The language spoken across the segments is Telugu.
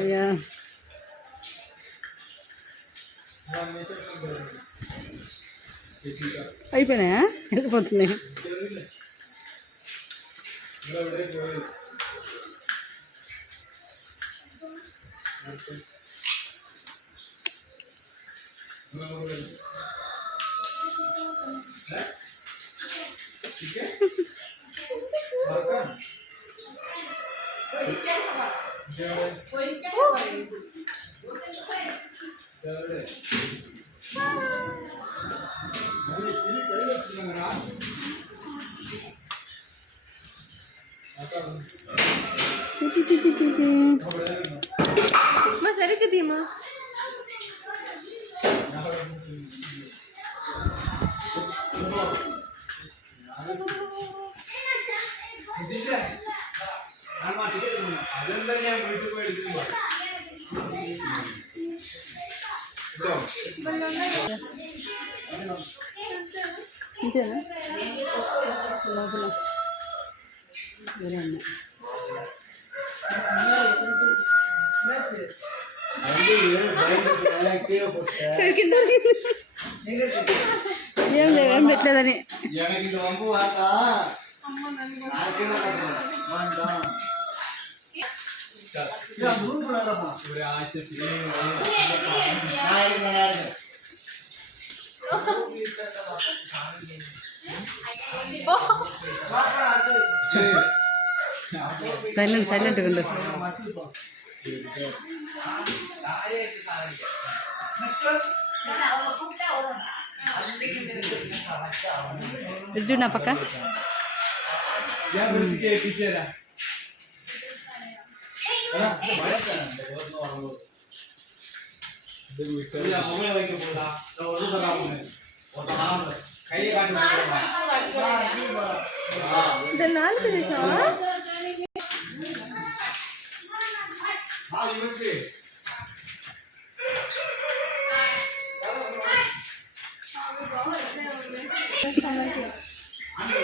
అయ్యా అయిపోయినాయా? వెళ్ళిపోతున్నాయి. మా సరిగ్గా తీమా ఇంతేనా? లోపల ఏం లేవు, ఏం పెట్టలేదని. సైలెంట్ సైలెంట్గా ఉండదు. చూడు నా పక్క. నాలుగు చూసినావా?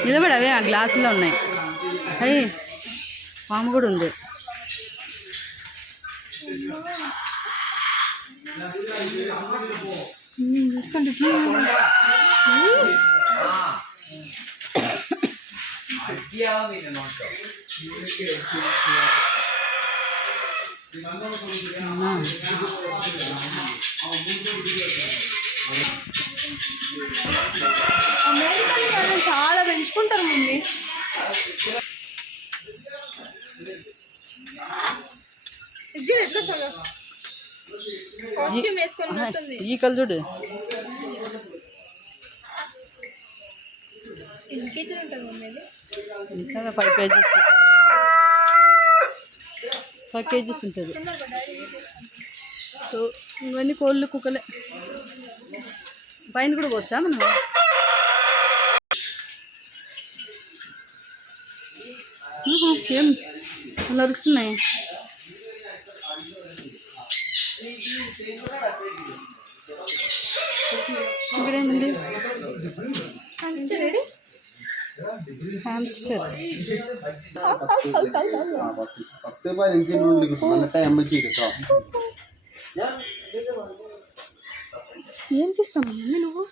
నిలబడి అవే ఆ గ్లాసుల్లో ఉన్నాయి. అయ్యి పాము కూడా ఉంది. అమెరికన్ చాలా పెంచుకుంటారు మమ్మీ. ఎట్లా సగం కాస్ట్యూమ్ వేసుకున్నట్టుంది. ఈ కళ్ళు చూడు. ఎన్ని కేజీలు ఉంటుంది మమ్మీ అది? ఇంకా 5 kgs 5 kgs ఉంటుంది. సో ఇవన్నీ కోళ్ళు కుక్కలే. పైన కూడా పోవచ్చా మనం? ఏం అలా అరుస్తున్నాయి. ఇక్కడేముంది? హామ్స్టర్. ఏం చేస్తావు మమ్మీ నువ్వు?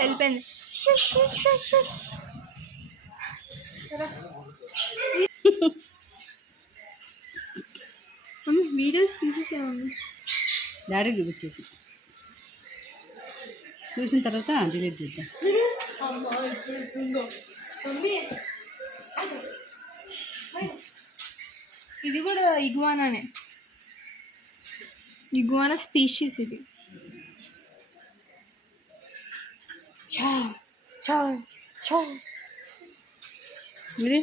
వెళ్ళిపోయింది. మమ్మీ వీడియోస్ తీసేసామమ్మీ. డాడీకి చూపించేది, చూసిన తర్వాత డిలీట్ చేద్దాం. ఇది కూడా ఇగ్వానానే. ఇగ్వానా స్పీషీస్ ఇది. ఇది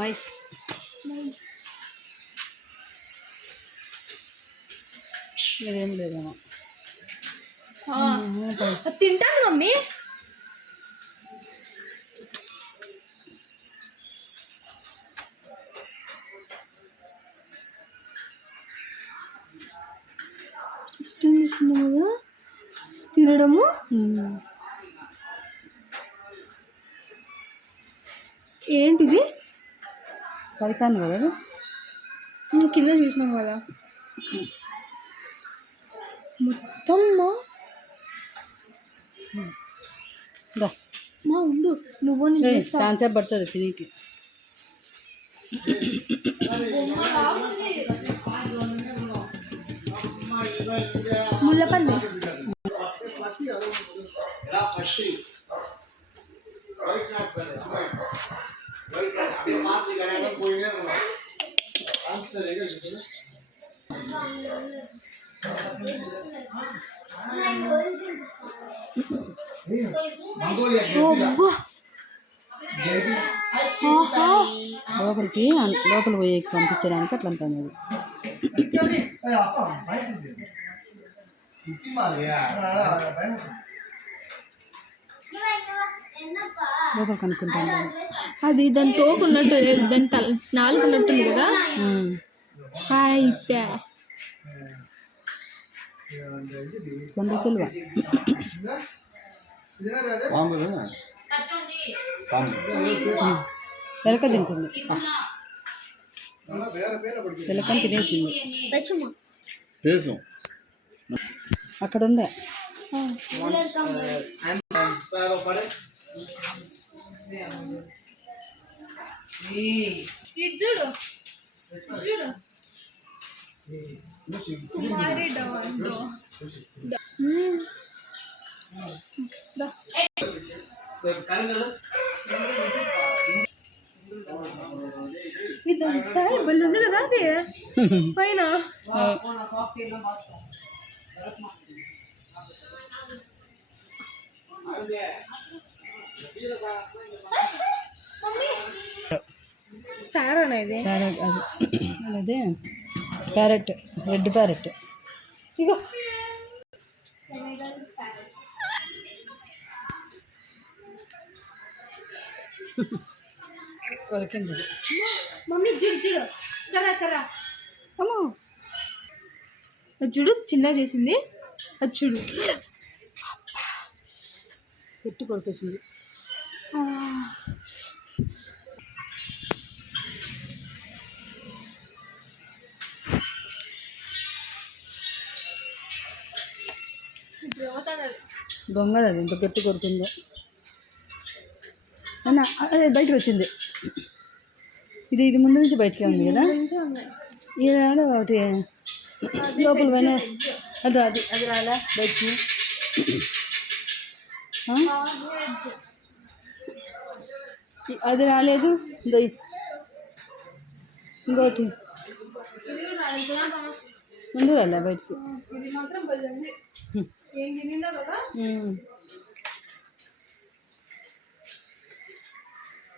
మైస్. ఇదేం లేదేమో. తింటాను మమ్మీ. తినేస్తున్నాము కదా తినడము. ఏంటిది పైతాను కదా అది. కింద చూసినాం కదా మొత్తం. మా ఉండు నువ్వు ఛాన్స్ పడుతుంది తినికి. ముల్లపల్లి లోపలికి లోపల పోయి పంపించడానికి అట్లా అంటుంది. లోపలికి అనుకుంటాను అది దాని తోపు ఉన్నట్టు దాని నాలుగు ఉన్నట్టుంది కదా. కొండ చెలువ ఎలక తింటుంది. ఎలకని తినేసింది. అక్కడ ఉండే చూడు చూడు ఇదంతా బల్లి ఉంది కదా అది పైన. స్టార్ అనేది అదే ప్యారెట్, రెడ్ ప్యారెట్. ఇగో మమ్మీ చూడు చూడు కర్రా కర్రా అమ్మో అది చూడు చిన్న చేసింది. అది చూడు పెట్టి కొడుకొచ్చింది. దొంగది అది ఎంత గట్టి కొడుకుందో. అన్న అదే బయటకు వచ్చింది. ఇది ముందు నుంచి బయటకే ఉంది కదా. ఈనాడు ఒకటి లోపల పోయినా అది అది అది రాలా బయటికి. అది రాలేదు. ఇంకోటి ముందు రాలే బయటికి.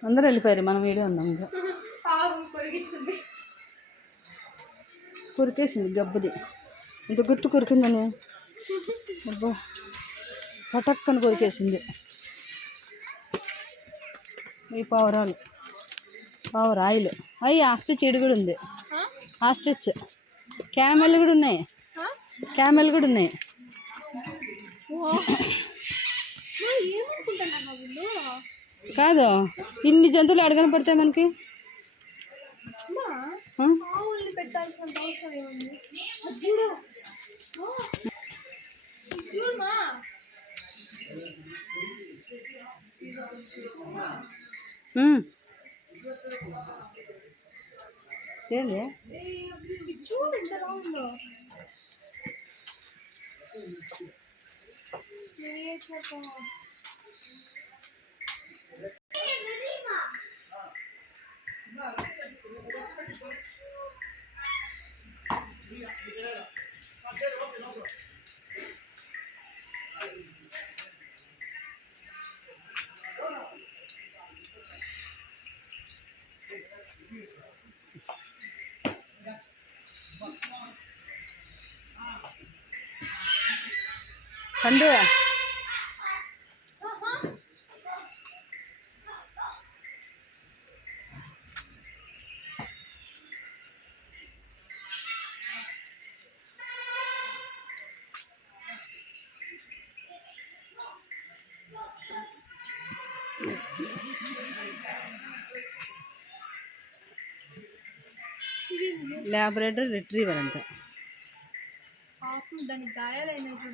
అందరూ వెళ్ళిపోయారు, మనం వీడియో ఉన్నాం. ఇంకా కొరికేసింది గబ్బుది. ఇంత గుట్టు కొరికిందని అబ్బా పటక్కని కొరికేసింది. ఈ పావురాలు పావురాయిలు అవి ఆస్ట్రిచ్ ఇడు కూడా ఉంది. ఆస్ట్రిచ్ క్యామెల్ కూడా ఉన్నాయి. క్యామెల్ కూడా ఉన్నాయి. కాదు ఇన్ని జంతువులు అడగన పడతాయి మనకి. ఏంది చూడు ఎంత బాగుందో. పండు ల్యాబ్రేటర్ రిట్రీవర్ అంట. దానికి గాయాలైనట్టు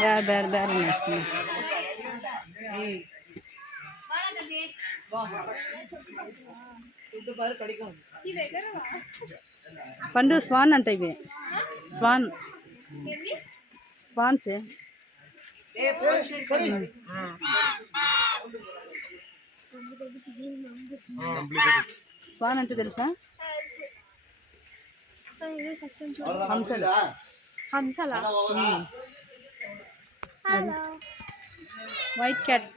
బ్యార్ బ్యార్ బ్యార్ అనేస్తుంది. పండు స్వాన్ అంట ఇవి. స్వాన్ స్వాన్సే. స్వాన్ అంటే తెలుసా? హంసలు. హంసలా? White cat.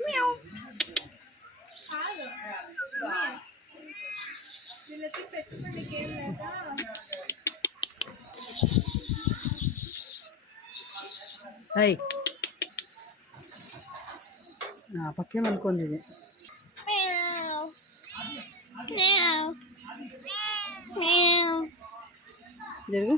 పక్కేమనుకోండి ఇది. జరుగు.